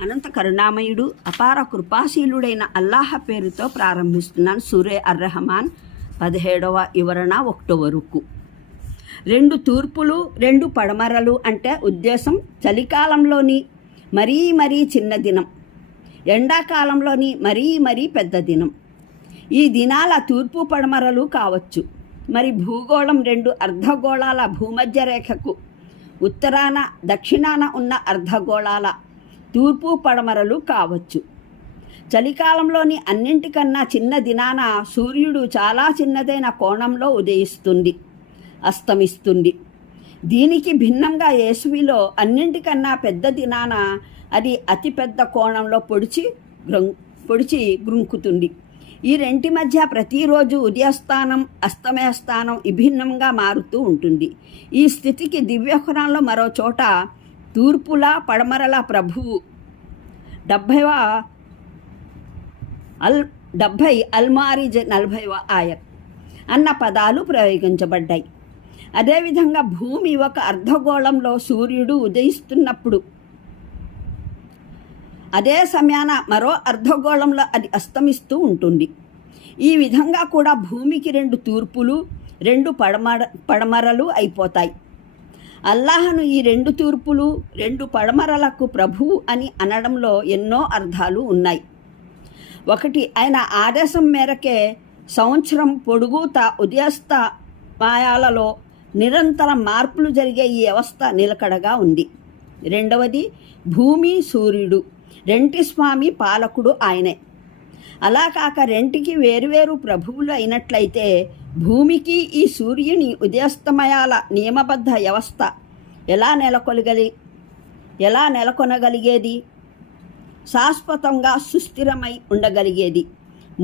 అనంత కరుణామయుడు అపార కృపాశీలుడైన అల్లాహ పేరుతో ప్రారంభిస్తున్నాను. సూరే అర్రహమాన్ 17వ వివరణ 1వ రుక్కు. 2 తూర్పులు 2 పడమరలు అంటే ఉద్దేశం చలికాలంలోని మరీ చిన్న దినం, ఎండాకాలంలోని మరీ పెద్ద దినం. ఈ దినాల తూర్పు పడమరలు కావచ్చు. మరి భూగోళం 2 అర్ధగోళాల భూమధ్య రేఖకు ఉత్తరాన దక్షిణాన ఉన్న అర్ధగోళాల తూర్పు పడమరలు కావచ్చు. చలికాలంలోని అన్నింటికన్నా చిన్న దినాన సూర్యుడు చాలా చిన్నదైన కోణంలో ఉదయిస్తుంది, అస్తమిస్తుంది. దీనికి భిన్నంగా వేసవిలో అన్నింటికన్నా పెద్ద దినాన అది అతిపెద్ద కోణంలో పొడిచి గ్రుంకుతుంది. ఈ రెంటి మధ్య ప్రతిరోజు ఉదయస్థానం అస్తమయస్థానం విభిన్నంగా మారుతూ ఉంటుంది. ఈ స్థితికి దివ్యఖురాన్లో మరో చోట తూర్పుల పడమరల ప్రభువు 70 అల్మారిజ్ 40వ ఆయత్ అన్న పదాలు ప్రయోగించబడ్డాయి. అదేవిధంగా భూమి ఒక అర్ధగోళంలో సూర్యుడు ఉదయిస్తున్నప్పుడు అదే సమయాన మరో అర్ధగోళంలో అది అస్తమిస్తూ ఉంటుంది. ఈ విధంగా కూడా భూమికి 2 తూర్పులు 2 పడమరలు అయిపోతాయి. అల్లాహను ఈ 2 తూర్పులు 2 పడమరలకు ప్రభువు అని అనడంలో ఎన్నో అర్థాలు ఉన్నాయి. ఒకటి, ఆయన ఆదేశం మేరకే సంవత్సరం పొడుగుతా ఉదయస్తమాయాలలో నిరంతరం మార్పులు జరిగే ఈ వ్యవస్థ నిలకడగా ఉంది. రెండవది, భూమి సూర్యుడు రెంటి స్వామి పాలకుడు ఆయనే. అలా కాక రెంటికి వేరువేరు ప్రభువులు అయినట్లయితే భూమికి ఈ సూర్యుని ఉదయస్తమయాల నియమబద్ధ వ్యవస్థ ఎలా నెలకొనగలిగేది, శాశ్వతంగా సుస్థిరమై ఉండగలిగేది.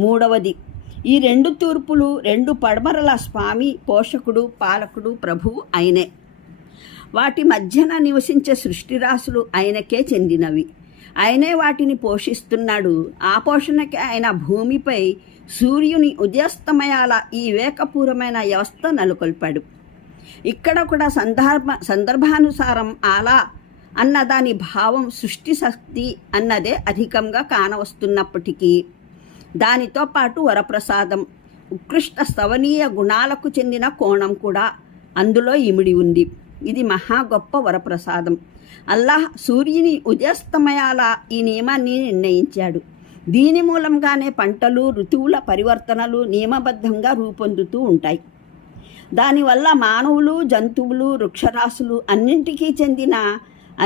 మూడవది, ఈ 2 తూర్పులు 2 పడమరల స్వామి పోషకుడు పాలకుడు ప్రభువు ఆయనే. వాటి మధ్యన నివసించే సృష్టిరాశులు ఆయనకే చెందినవి. ఆయనే వాటిని పోషిస్తున్నాడు. ఆ పోషణకి ఆయన భూమిపై సూర్యుని ఉదయస్తమయాల ఈ వివేకపూర్వమైన వ్యవస్థ నెలకొల్పాడు. ఇక్కడ కూడా సందర్భానుసారం అలా అన్న దాని భావం సృష్టి శక్తి అన్నదే అధికంగా కానవస్తున్నప్పటికీ దానితో పాటు వరప్రసాదం, ఉత్కృష్ట స్తవనీయ గుణాలకు చెందిన కోణం కూడా అందులో ఇమిడి ఉంది. ఇది మహా గొప్ప వరప్రసాదం. అల్లాహ్ సూర్యుని ఉదయస్తమయాల ఈ నియమాన్ని నిర్ణయించాడు. దీని మూలంగానే పంటలు ఋతువుల పరివర్తనలు నియమబద్ధంగా రూపొందుతూ ఉంటాయి. దానివల్ల మానవులు జంతువులు వృక్షరాశులు అన్నింటికీ చెందిన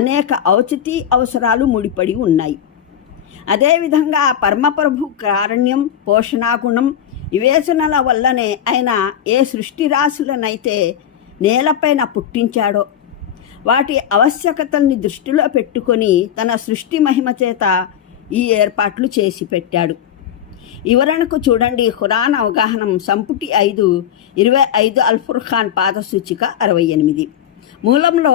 అనేక ఔచితీ అవసరాలు ముడిపడి ఉన్నాయి. అదేవిధంగా పరమప్రభు కారుణ్యం పోషణాగుణం వివేచనల వల్లనే ఆయన ఏ సృష్టి రాశులనైతే నేలపైన పుట్టించాడో వాటి ఆవశ్యకతల్ని దృష్టిలో పెట్టుకొని తన సృష్టి మహిమ చేత ఈ ఏర్పాట్లు చేసి పెట్టాడు. వివరణకు చూడండి ఖురాన్ అవగాహనం సంపుటి 5 25 అల్ఫుర్ఖాన్ పాదసూచిక 68. మూలంలో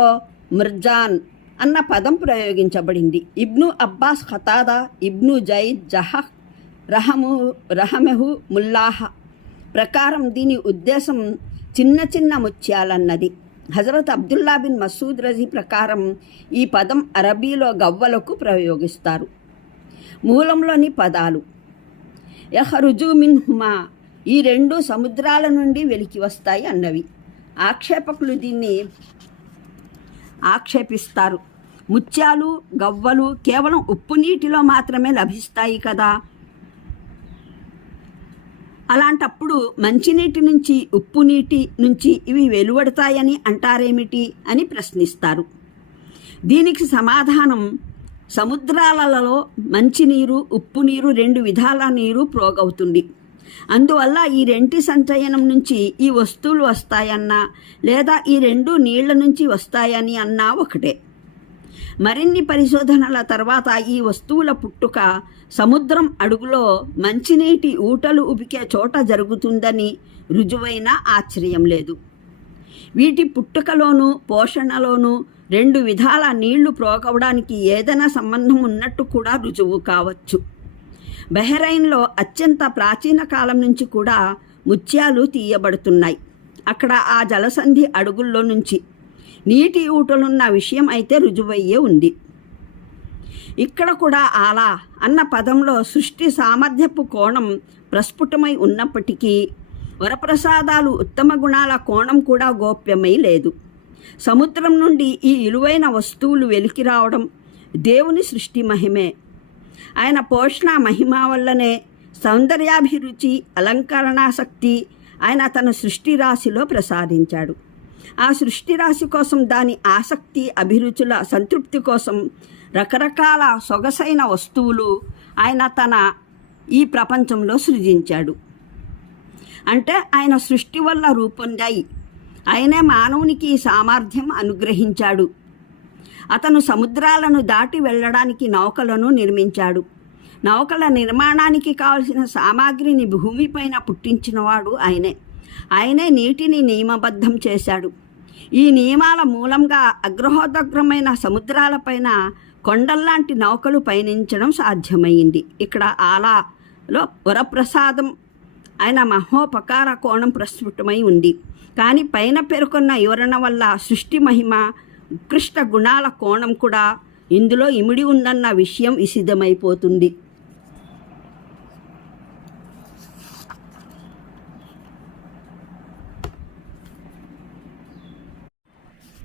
మిర్జాన్ అన్న పదం ప్రయోగించబడింది. ఇబ్ను అబ్బాస్ ఖతాదా ఇబ్ను జైద్ జహక్ రహమెహు ముల్లాహ ప్రకారం దీని ఉద్దేశం చిన్న ముత్యాలన్నది. హజరత్ అబ్దుల్లా బిన్ మసూద్ రజీ ప్రకారం ఈ పదం అరబీలో గవ్వలకు ప్రయోగిస్తారు. మూలంలోని పదాలు యహరుజు మిన్ హుమా ఈ 2 సముద్రాల నుండి వెలికి వస్తాయి అన్నవి. ఆక్షేపకులు దీన్ని ఆక్షేపిస్తారు. ముత్యాలు గవ్వలు కేవలం ఉప్పు నీటిలో మాత్రమే లభిస్తాయి కదా, అలాంటప్పుడు మంచినీటి నుంచి ఉప్పు నీటి నుంచి ఇవి వెలువడతాయని అంటారేమిటి అని ప్రశ్నిస్తారు. దీనికి సమాధానం, సముద్రాలలో మంచినీరు ఉప్పు నీరు 2 విధాల నీరు ప్రోగవుతుంది. అందువల్ల ఈ రెంటి సంచయనం నుంచి ఈ వస్తువులు వస్తాయన్నా లేదా ఈ 2 నీళ్ల నుంచి వస్తాయని అన్నా ఒకటే. మరిన్ని పరిశోధనల తర్వాత ఈ వస్తువుల పుట్టుక సముద్రం అడుగులో మంచినీటి ఊటలు ఉబికే చోట జరుగుతుందని రుజువైన ఆశ్చర్యం లేదు. వీటి పుట్టుకలోనూ పోషణలోనూ 2 విధాల నీళ్లు ప్రోగవడానికి ఏదైనా సంబంధం ఉన్నట్టు కూడా రుజువు కావచ్చు. బహ్రెయిన్లో అత్యంత ప్రాచీన కాలం నుంచి కూడా ముత్యాలు తీయబడుతున్నాయి. అక్కడ ఆ జలసంధి అడుగుల్లో నుంచి నీటి ఊటలున్న విషయం అయితే రుజువయ్యే ఉంది. ఇక్కడ కూడా ఆలా అన్న పదంలో సృష్టి సామర్థ్యపు కోణం ప్రస్ఫుటమై ఉన్నప్పటికీ వరప్రసాదాలు ఉత్తమ గుణాల కోణం కూడా గోప్యమై లేదు. సముద్రం నుండి ఈ విలువైన వస్తువులు వెలికి రావడం దేవుని సృష్టి మహిమే. ఆయన పోషణ మహిమ వల్లనే సౌందర్యాభిరుచి, అలంకరణాశక్తి ఆయన తన సృష్టి రాశిలో ప్రసాదించాడు. ఆ సృష్టి రాశి కోసం, దాని ఆసక్తి అభిరుచుల సంతృప్తి కోసం రకరకాల సొగసైన వస్తువులు ఆయన తన ఈ ప్రపంచంలో సృజించాడు. అంటే ఆయన సృష్టి వల్ల రూపొందాయి. ఆయనే మానవునికి సామర్థ్యం అనుగ్రహించాడు. అతను సముద్రాలను దాటి వెళ్ళడానికి నౌకలను నిర్మించాడు. నౌకల నిర్మాణానికి కావలసిన సామాగ్రిని భూమిపైన పుట్టించినవాడు ఆయనే. ఆయనే నీటిని నియమబద్ధం చేశాడు. ఈ నియమాల మూలంగా అగ్రహోదగ్రమైన సముద్రాలపైన కొండల్లాంటి నౌకలు పయనించడం సాధ్యమైంది. ఇక్కడ ఆలాలో వరప్రసాదం ఆయన మహోపకార కోణం ప్రస్ఫుటమై ఉంది. కానీ పైన పేర్కొన్న వివరణ వల్ల సృష్టి మహిమ, ఉత్కృష్ట గుణాల కోణం కూడా ఇందులో ఇమిడి ఉందన్న విషయం విసిద్ధమైపోతుంది.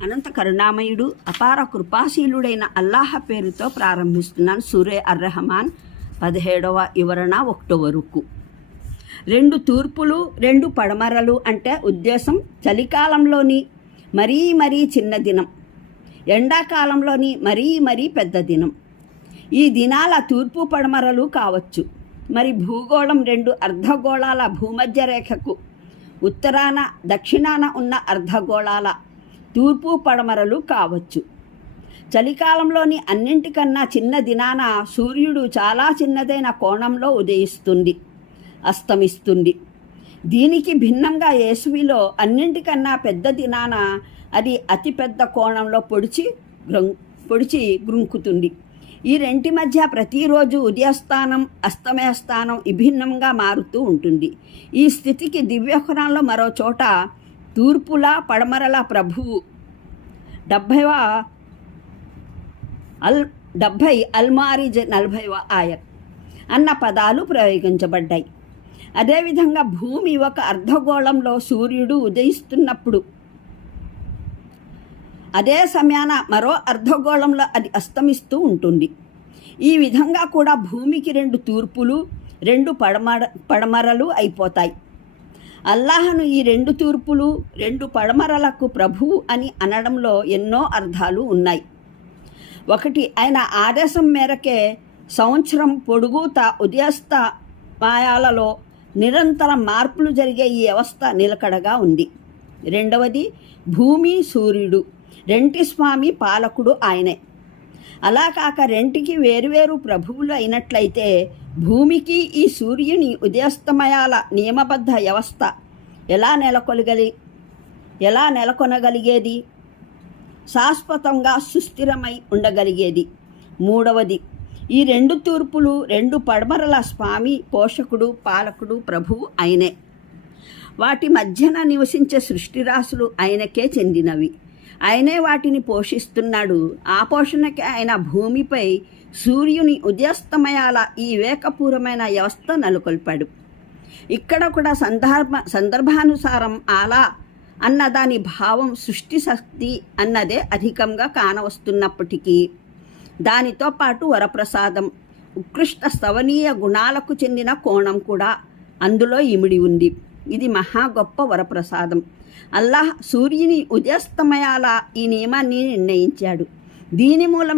అనంత కరుణామయుడు, అపార కృపాశీలుడైన అల్లాహ్ పేరుతో ప్రారంభిస్తున్నాను. సూరే అర్-రెహమాన్ 17వ వివరణ 1 వరకు. 2 తూర్పులు 2 పడమరలు అంటే ఉద్దేశం చలికాలంలోని మరీ చిన్న దినం, ఎండాకాలంలోని మరీ పెద్ద దినం. ఈ దినాల తూర్పు పడమరలు కావచ్చు. మరి భూగోళం 2 అర్ధగోళాల భూమధ్య రేఖకు ఉత్తరాన దక్షిణాన ఉన్న అర్ధగోళాల తూర్పు పడమరలు కావచ్చు. చలికాలంలోని అన్నింటికన్నా చిన్న దినాన సూర్యుడు చాలా చిన్నదైన కోణంలో ఉదయిస్తుంది, అస్తమిస్తుంది. దీనికి భిన్నంగా వేసవిలో అన్నింటికన్నా పెద్ద దినాన అది అతిపెద్ద కోణంలో పొడిచి గ్రుంకుతుంది. ఈ రెంటి మధ్య ప్రతిరోజు ఉదయస్థానం, అస్తమయస్థానం విభిన్నంగా మారుతూ ఉంటుంది. ఈ స్థితికి దివ్యఖురాన్లో మరో చోట తూర్పుల పడమరల ప్రభువు 70 అల్-మారిజ్ 40వ ఆయత్ అన్న పదాలు ప్రయోగించబడ్డాయి. అదేవిధంగా భూమి ఒక అర్ధగోళంలో సూర్యుడు ఉదయిస్తున్నప్పుడు అదే సమయాన మరో అర్ధగోళంలో అది అస్తమిస్తూ ఉంటుంది. ఈ విధంగా కూడా భూమికి 2 తూర్పులు 2 పడమరలు అయిపోతాయి. అల్లాహను ఈ 2 తూర్పులు 2 పడమరలకు ప్రభువు అని అనడంలో ఎన్నో అర్థాలు ఉన్నాయి. ఒకటి, ఆయన ఆదేశం మేరకే సంవత్సరం పొడుగుతా ఉదయస్తమాయాలలో నిరంతరం మార్పులు జరిగే ఈ వ్యవస్థ నిలకడగా ఉంది. రెండవది, భూమి సూర్యుడు రెంటి స్వామి పాలకుడు ఆయనే. అలా కాక రెంటికి వేరువేరు ప్రభువులు అయినట్లయితే భూమికి ఈ సూర్యుని ఉదయస్తమయాల నియమబద్ధ వ్యవస్థ ఎలా నెలకొనగలిగేది, శాశ్వతంగా సుస్థిరమై ఉండగలిగేది. మూడవది, ఈ 2 తూర్పులు 2 పడమరల స్వామి పోషకుడు, పాలకుడు, ప్రభువు ఆయనే. వాటి మధ్యన నివసించే సృష్టిరాశులు ఆయనకే చెందినవి. ఆయనే వాటిని పోషిస్తున్నాడు. ఆ పోషణకి ఆయన భూమిపై సూర్యుని ఉదయస్తమయాల ఈ వివేకపూర్వమైన వ్యవస్థ నెలకొల్పాడు. ఇక్కడ కూడా సందర్భానుసారం ఆలా అన్న దాని భావం సృష్టి శక్తి అన్నదే అధికంగా కానవస్తున్నప్పటికీ దానితో పాటు వరప్రసాదం, ఉత్కృష్ట స్తవనీయ గుణాలకు చెందిన కోణం కూడా అందులో ఇమిడి ఉంది. ఇది మహా గొప్ప వరప్రసాదం. అల్లాహ్ సూర్యుని ఉదయస్తమయాల ఈ నియమాన్ని నిర్ణయించాడు. దీని మూలం